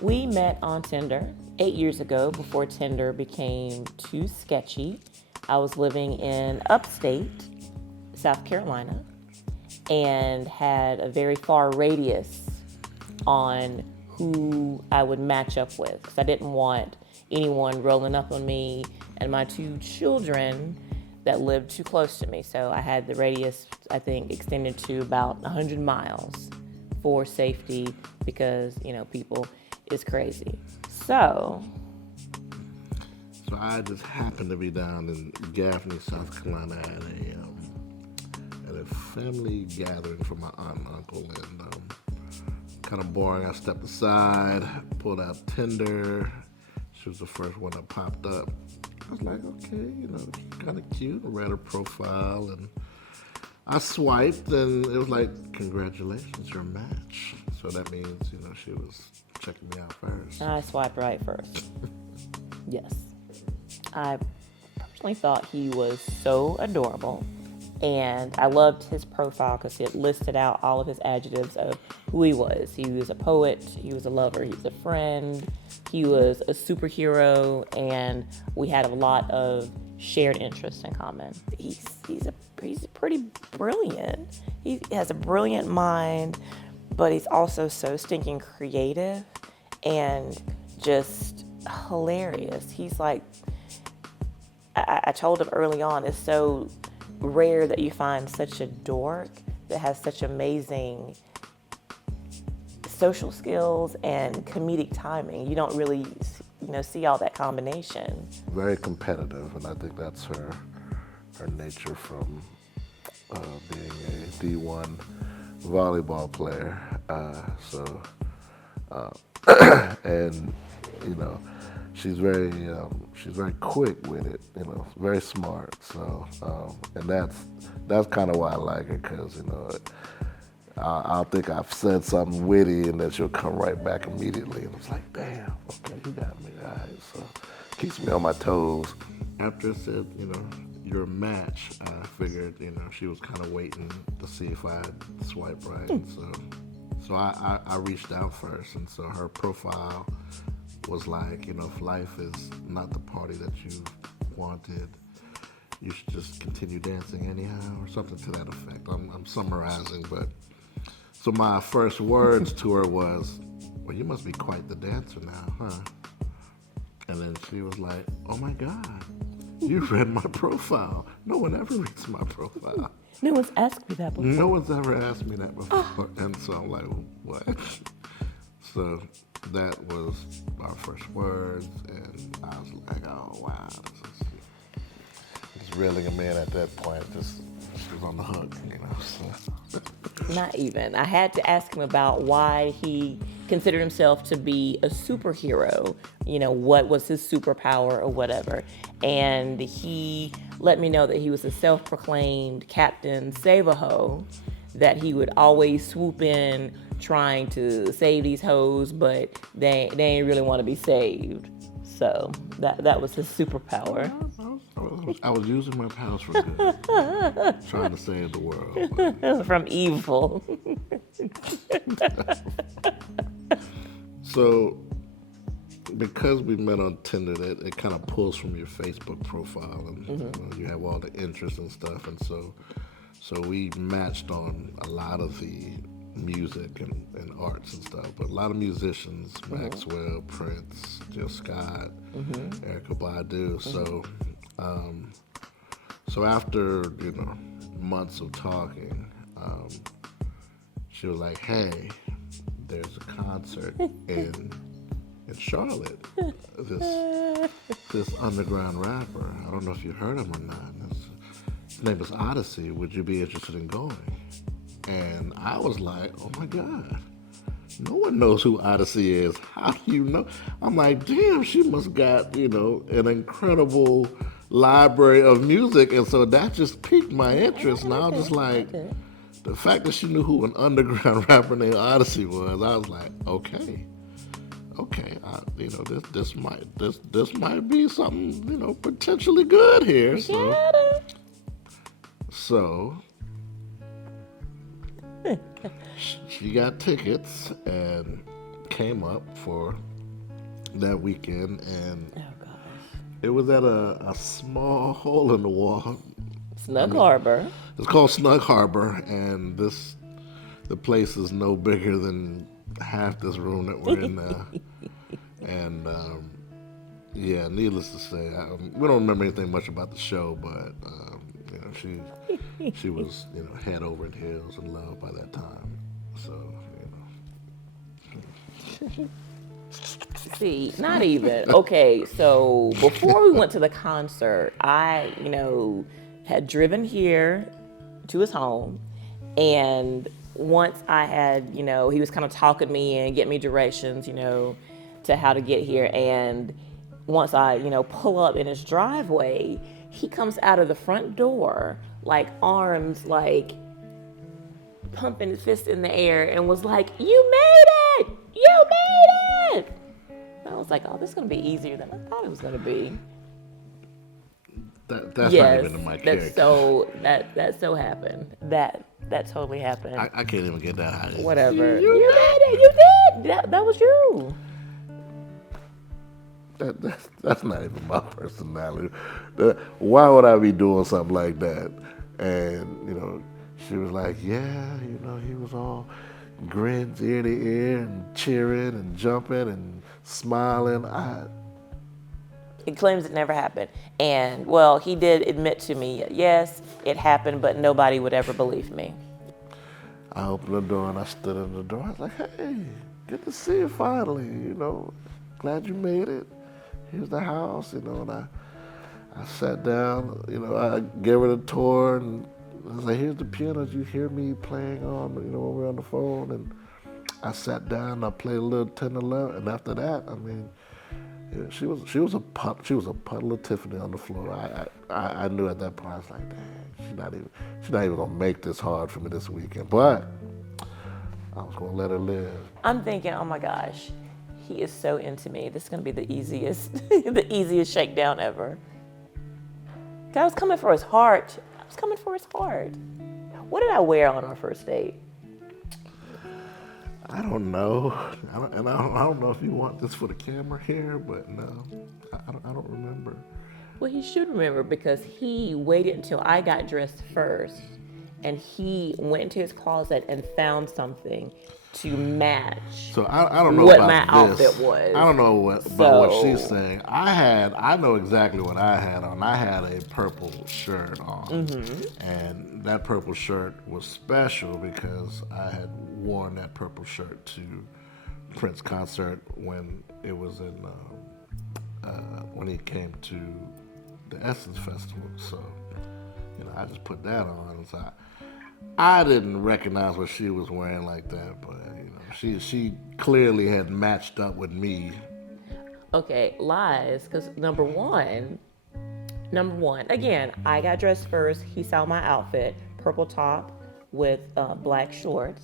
We met on Tinder 8 years ago before Tinder became too sketchy. I was living in upstate South Carolina and had a very far radius on who I would match up with because I didn't want anyone rolling up on me and my two children that lived too close to me. So I had the radius, I think, extended to about 100 miles for safety because, people is crazy. So I just happened to be down in Gaffney, South Carolina at a family gathering for my aunt and uncle, and kind of boring. I stepped aside, pulled out Tinder. She was the first one that popped up. I was like, okay, kind of cute. I read her profile, and I swiped, and it was like, congratulations, you're a match. So that means, she was checking me out first. I swiped right first. Yes. I personally thought he was so adorable. And I loved his profile because it listed out all of his adjectives of who he was. He was a poet, he was a lover, he was a friend, he was a superhero, and we had a lot of shared interests in common. He's pretty brilliant. He has a brilliant mind, but he's also so stinking creative and just hilarious. He's like, I told him early on, it's so rare that you find such a dork that has such amazing social skills and comedic timing. You don't really, see all that combination. Very competitive, and I think that's her nature from being a D1 volleyball player. And she's very quick with it, very smart. So, and that's kind of why I like her, because I'll think I've said something witty, and then she'll come right back immediately, and it's like, damn, okay, you got me, all right. So, keeps me on my toes. After it said, you're a match, I figured, she was kind of waiting to see if I had swiped right. So I reached out first, and so her profile was like, if life is not the party that you wanted, you should just continue dancing anyhow, or something to that effect. I'm summarizing, but so my first words to her was, well, you must be quite the dancer now, huh? And then she was like, oh my God, you read my profile. No one ever reads my profile. No one's asked me that before. No one's ever asked me that before. And so I'm like, what? So that was our first words, and I was like, oh wow, just reeling him in at that point. She was on the hook, So. Not even. I had to ask him about why he considered himself to be a superhero. What was his superpower or whatever. And he let me know that he was a self-proclaimed Captain Save-A-Ho, that he would always swoop in trying to save these hoes, but they ain't really want to be saved. So that was his superpower. I was using my powers for good, trying to save the world. From evil. So, because we met on Tinder, it kind of pulls from your Facebook profile, and you have all the interests and stuff, and so we matched on a lot of the music and arts and stuff, but a lot of musicians, Maxwell, Prince, Jill Scott, Erykah Badu. So after months of talking, she was like, "Hey, there's a concert in Charlotte. This underground rapper. I don't know if you heard him or not. His name is Odyssey. Would you be interested in going?" And I was like, oh my God, no one knows who Odyssey is. How do you know? I'm like, damn, she must got, an incredible library of music. And so that just piqued my interest. And I was just like, the fact that she knew who an underground rapper named Odyssey was, I was like, okay, this might be something, potentially good here. So she got tickets, and came up for that weekend, and Oh gosh. it was at a small hole in the wall. Snug Harbor. It's called Snug Harbor, and the place is no bigger than half this room that we're in now. And yeah, needless to say, we don't remember anything much about the show, but you know, she was, you know, head over heels in love by that time. So, you know. See, not even. Okay, so before we went to the concert, I, you know, had driven here to his home. And once I had, you know, he was kind of talking me and getting me directions, you know, to how to get here. And once I, you know, pull up in his driveway, he comes out of the front door, like arms, like pumping his fist in the air and was like, "You made it! You made it!" I was like, "Oh, this is gonna be easier than I thought it was gonna be." That's not Yes, even in my character. that so happened. That totally happened. I can't even get that high. Whatever. You did it. You did. That was you. That's not even my personality. Why would I be doing something like that? And, you know, she was like, yeah, you know, he was all grins ear to ear and cheering and jumping and smiling. He claims it never happened. And, well, he did admit to me, yes, it happened, but nobody would ever believe me. I opened the door and I stood in the door. I was like, hey, good to see you finally, you know. Glad you made it. Here's the house, you know, and I sat down, you know, I gave her the tour, and I was like, here's the piano you hear me playing on, you know, when we're on the phone. And I sat down, I played a little Tender Love, and after that, I mean, yeah, she was a puddle of Tiffany on the floor. I knew at that point, I was like, dang, she's not even gonna make this hard for me this weekend. But I was gonna let her live. I'm thinking, oh my gosh, he is so into me. This is gonna be the easiest, the easiest shakedown ever. I was coming for his heart. What did I wear on our first date? I don't know. I don't know if you want this for the camera here, but no, I don't remember. Well, he should remember because he waited until I got dressed first, and he went into his closet and found something to match. So I don't know what about my this. outfit was. I don't know about what she's saying. I know exactly what I had on. I had a purple shirt on, and that purple shirt was special because I had worn that purple shirt to Prince concert when it was in when he came to the Essence Festival. So, you know, I just put that on. So I didn't recognize what she was wearing like that, but you know, she clearly had matched up with me. Okay, lies, because number one, again, I got dressed first. He saw my outfit, purple top with black shorts,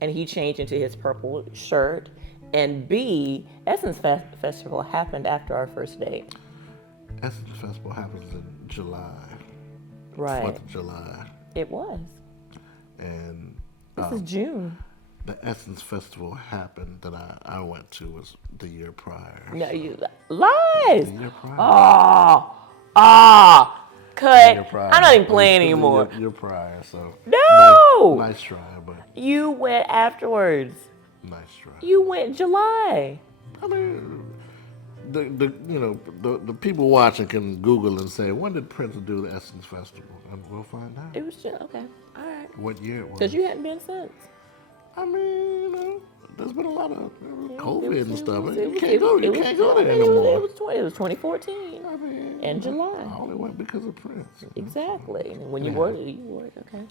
and he changed into his purple shirt. And B, Essence Festival happened after our first date. Essence Festival happens in July. Right. 4th of July. It was. And This is June. the Essence Festival happened that I went to was the year prior. No, you lies. The year prior. Cut. Year prior. I'm not even playing anymore. Year prior, so. No. Nice try, but You went afterwards. nice try. You went July. I mean, the people watching can Google and say, when did Prince do the Essence Festival? And we'll find out It was just okay. All right. what year it was. Because you hadn't been since. I mean, you know, there's been a lot of COVID and stuff. It You was- can't go there It anymore. was 2014 I mean, in July. I only went because of Prince. Exactly. And when you Yeah. wore it, you wore it. Okay.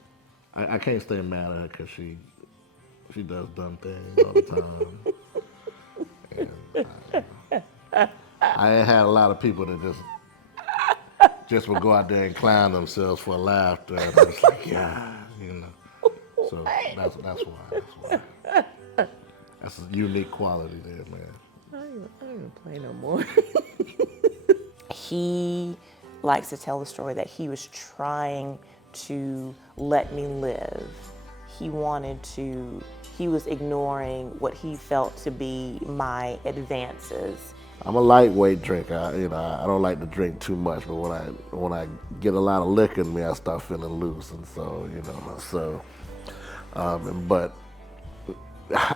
I can't stay mad at her because she does dumb things all the time. And I had a lot of people that just would go out there and clown themselves for laughter. And I was like, yeah, you know. So that's why. That's a unique quality there, man. I don't even play no more. He likes to tell the story that he was trying to let me live. he was ignoring what he felt to be my advances. I'm a lightweight drinker. I don't like to drink too much, but when I get a lot of liquor in me, I start feeling loose, and but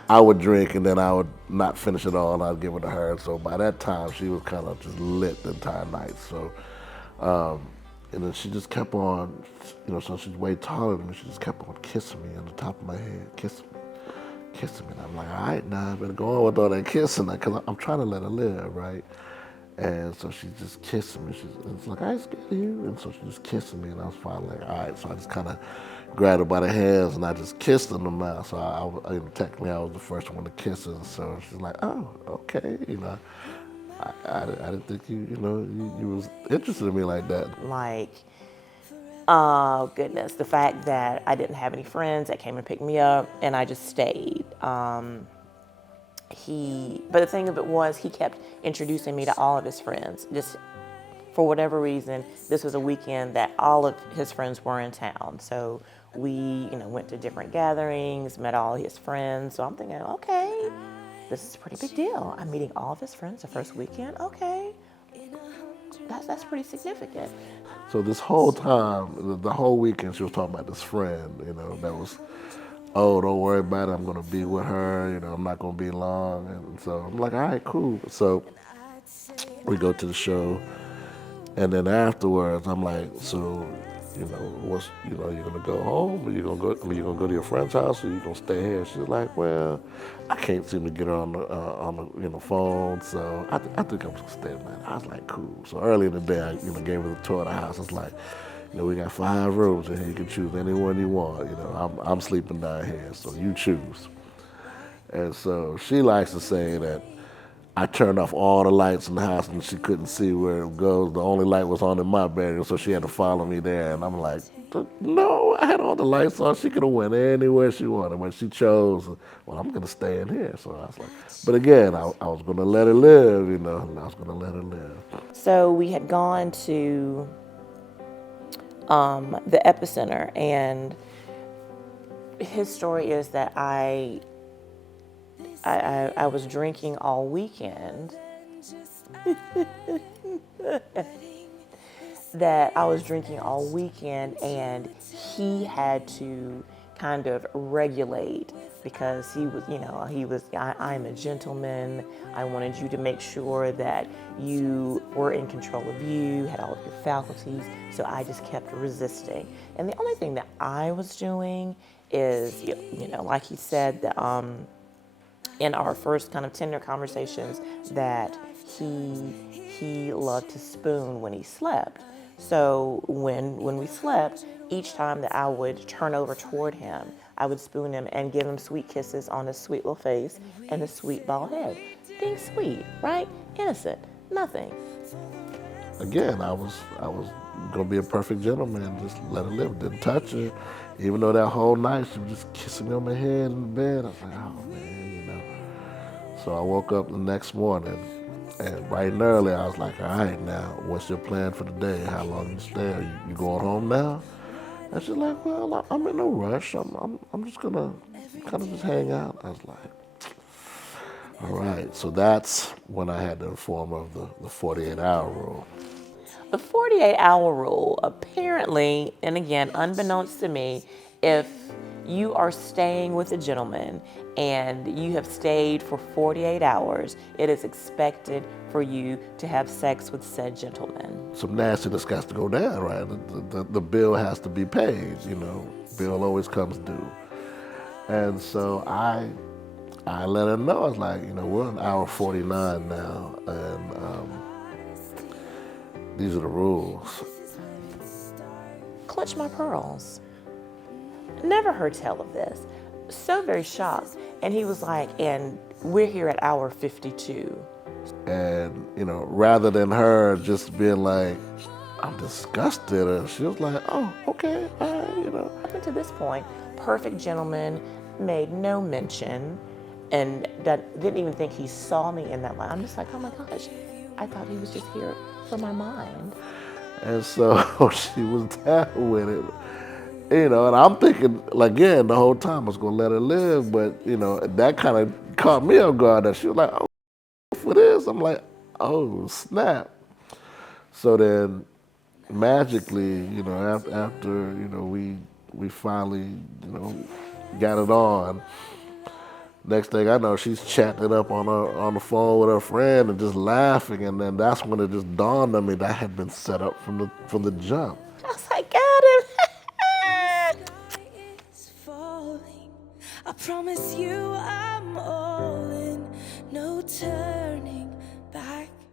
I would drink and then I would not finish it all and I'd give it to her. And so by that time, she was kind of just lit the entire night. So, and then she just kept on, so she's way taller than me. She just kept on kissing me on the top of my head, kissing me. And I'm like, all right, now I better go on with all that kissing because I'm trying to let her live, right? And so she's just kissing me. It's like, I ain't scared of you. And so she's just kissing me. And I was finally like, all right. So I just kind of grabbed her by the hands and I just kissed her in the mouth. So technically I was the first one to kiss her. So she's like, oh, okay. I didn't think you was interested in me like that. Like, oh goodness, the fact that I didn't have any friends that came and picked me up and I just stayed. But the thing of it was, he kept introducing me to all of his friends. Just for whatever reason, this was a weekend that all of his friends were in town. So we, went to different gatherings, met all his friends. So I'm thinking, okay, this is a pretty big deal. I'm meeting all of his friends the first weekend. Okay, that's pretty significant. So this whole time, the whole weekend, she was talking about this friend, that was, oh, don't worry about it. I'm going to be with her. I'm not going to be long. And so I'm like, all right, cool. So we go to the show. And then afterwards, I'm like, so, you're going to go home? Or you going to go to your friend's house or you going to stay here? She's like, well, I can't seem to get her on the phone. So I think I'm just going to stay tonight. I was like, cool. So early in the day, I gave her the tour of the house. It's like, we got 5 rooms in here. You can choose any one you want. I'm sleeping down here, so you choose. And so she likes to say that I turned off all the lights in the house and she couldn't see where it goes. The only light was on in my bedroom, so she had to follow me there. And I'm like, no, I had all the lights on. She could have went anywhere she wanted. When she chose, well, I'm going to stay in here. So I was like, but again, I was going to let her live, and I was going to let her live. So we had gone to the Epicenter, and his story is that I was drinking all weekend. And he had to kind of regulate because I'm a gentleman. I wanted you to make sure that you were in control of you, had all of your faculties. So I just kept resisting. And the only thing that I was doing is, like he said, in our first kind of tender conversations, that he loved to spoon when he slept. So when we slept, each time that I would turn over toward him, I would spoon him and give him sweet kisses on his sweet little face and his sweet bald head. Being sweet, right? Innocent, nothing. Again, I was gonna be a perfect gentleman and just let her live. Didn't touch her, even though that whole night she was just kissing me on my head in the bed. I was like, oh man, So I woke up the next morning, and bright and early, I was like, all right, now, what's your plan for the day? How long you stay? You going home now? And she's like, well, I'm in no rush. I'm just gonna kind of just hang out. I was like, all right. So that's when I had to inform her of the 48-hour rule. The 48-hour rule, apparently, and again, unbeknownst to me, if you are staying with a gentleman and you have stayed for 48 hours, it is expected for you to have sex with said gentleman. Some nastiness has to go down, right? The bill has to be paid, Bill always comes due. And so I let her know. I was like, we're on hour 49 now, and these are the rules. Clutch my pearls. Never heard tell of this. So very shocked. And he was like, and we're here at hour 52. And, rather than her just being like, I'm disgusted, and she was like, oh, okay, all right, Up until this point, perfect gentleman, made no mention, and that didn't even think he saw me in that light. I'm just like, oh my gosh, I thought he was just here for my mind. And so she was down with it. And I'm thinking, like, again, the whole time I was gonna let her live, but that kind of caught me off guard. That she was like, "Oh, for this," I'm like, "Oh, snap!" So then, magically, after we finally got it on. Next thing I know, she's chatting it up on the phone with her friend and just laughing, and then that's when it just dawned on me that had been set up from the jump.